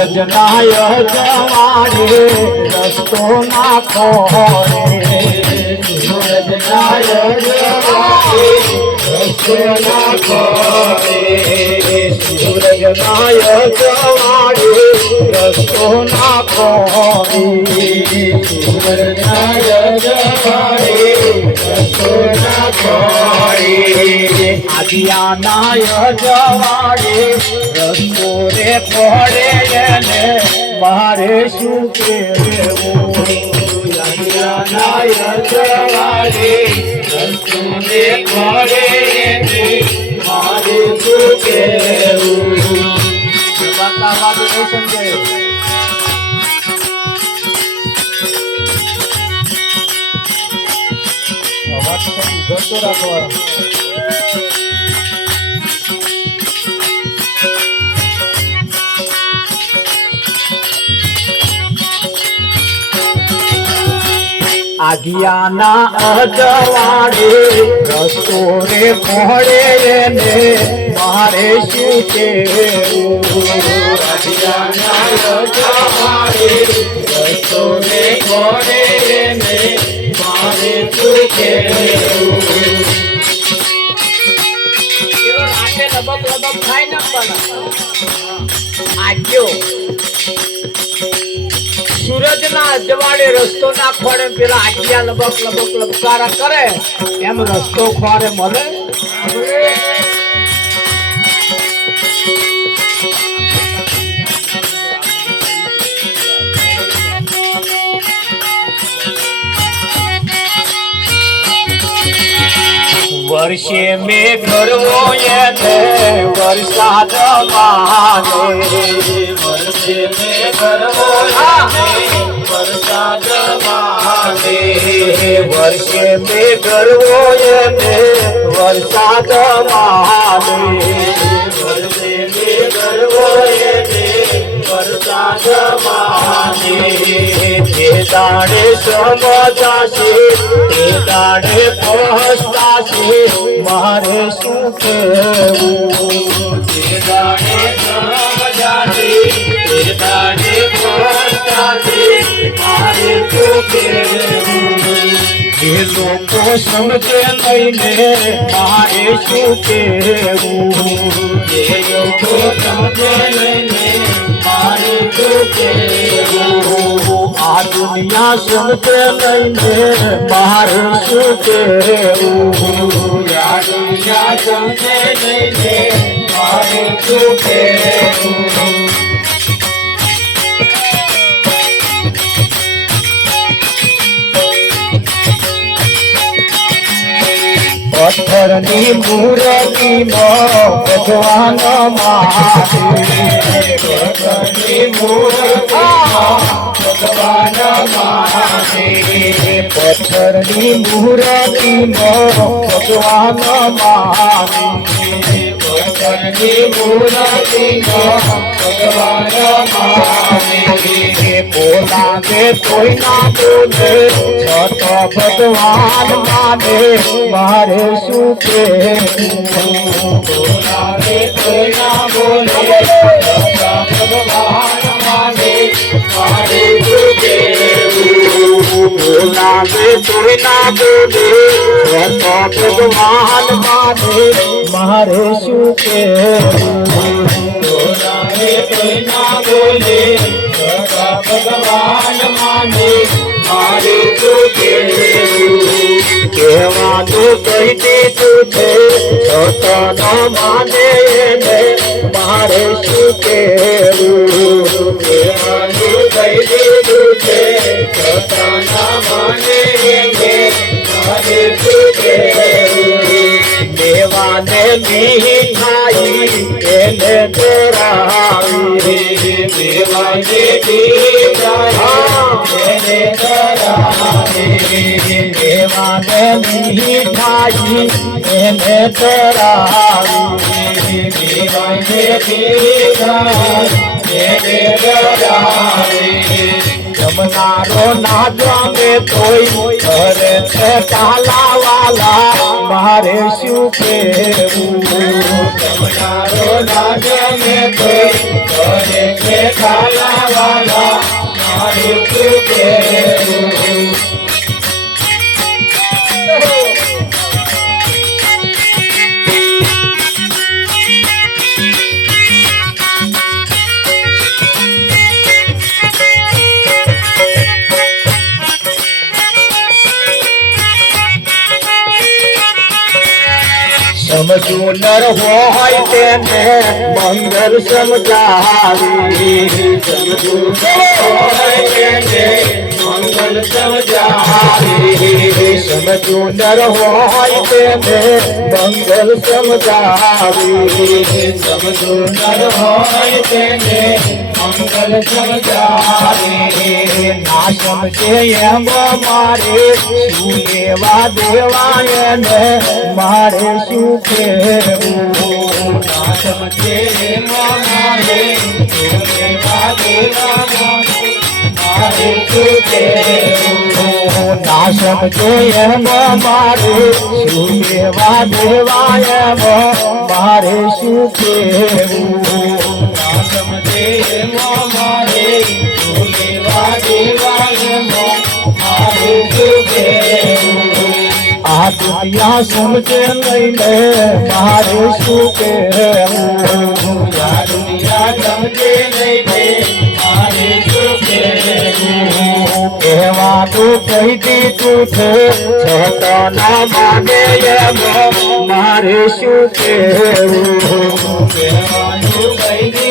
સૂરજ નાય જવાડે રસ્તો નાખો રે સૂરજ નાય જવાડે રસ્તો નાખો રે સૂરજ નાય જવાડે રસ્તો નાખો રે સૂરજ નાય જવાડે રસ્તો નાખો રે આદિયા નાય જવાડે રસ્તો રે પડે ને મારે શું કેવું આદિયા નાય જવાડે રસ્તો રે પડે ને મારે શું કેવું બાબા બાબુ નહીં સમજે અવાજ ઘટતો રાખવાનો આગિયાના અજવાડે રસ્તો રે પડે ને મારે શું કેવું આગિયાના અજવાડે રસ્તો રે પડે ને મારે શું કેવું લબક લબક ખાઈ નાખવાના આગ્યો सूरज ना अजवाड़े रस्तो ना खोड़े पेला आज्ञा लबक लबक लबकारा करे एम रस्तो खोरे मले वर्षे में गरवो ये वरसाद माने वर्षे में गरवो वरसाद माने वर्षे में गरवो ये वरसाद माने वर्षे में गरवो ये वरसाद माने ते दाड़े समजाशे ते दाड़े पहुँचताशे मारे શું કહેવું તે દાડે સમજાશે તે દાડે પહોંચતાશે મારે શું કહેવું જે લોકો સમજે નહીં ને મારે શું કહેવું જે લોકો સમજે નહીં ને મારે શું કહેવું આ દુનિયા સમજે નહીં ને મારે શું કહેવું આ દુનિયા સમજે નહીં ને મારે શું કહેવું પથ્થરની મૂર્તિમાં ભગવાન મહાદેવ પથ્થરની મૂર્તિમાં ભગવાન મહાદેવ પથ્થરની મૂર્તિમાં ભગવાન મહાદેવ પથ્થરની મૂર્તિમાં ભગવાન મહાદેવ બોલાવે તોય ના બોલે છત ભગવાન માને મારે શું કહેવું બોલાવે તોય ના બોલે ભગવાન માને મારે શું કહેવું બોલાવે તોય ના બોલે ભગવાન માને મારે શું કહેવું બોલાવે તોય ના બોલે ભગવાન માને મારે શું કહેવું કહેવાનું કહી દીધું છે છતાં ન માને એને મારે શું કહેવું કહેવાનું કહી દીધું છે છતાં ન માને એને મારે શું કહેવું દેવાને મીઠાઈ એને કરાવી દેવાને મીઠાઈ એને કરાવી દેવાને મીઠાઈ એને કરાવી દેવાને મીઠાઈ એને કરાવી જમનારો ના જામે તોય ઘરે છે ટાલાવાલા મારે શું કહેવું જમનારો ના જામે તોય ઘરે ખાલાવાલા મારું શું કહેવું સમજુ નર હોય તેને મંગલ સમજાવી સમજુ હોય તેને મંગલ સમજાવી સમજુ નર હોય તેને મંગલ સમજાવી સમજુ નર હોય તેને મંગલ સમજાવી ના સમજે એમ મારે શું લેવા દેવાય ને મારે શું કહેવું ના સમજે એમ મારે શું લેવા દેવાય મારે શું કહેવું ના સમજે એમ મારે શું લેવા દેવાય મારે શું કહેવું ના સમજે એમ મારે શું લેવા દેવાય મારે શું કહેવું આ દુનિયા સમજે લઈને મારે શું કહેવું આ દુનિયા સમજે લઈને મારે શું કહેવું કહેવાનું કહી દીધું છે છતાં ના માને એમ મારે શું કહેવું કહેવાનું કહી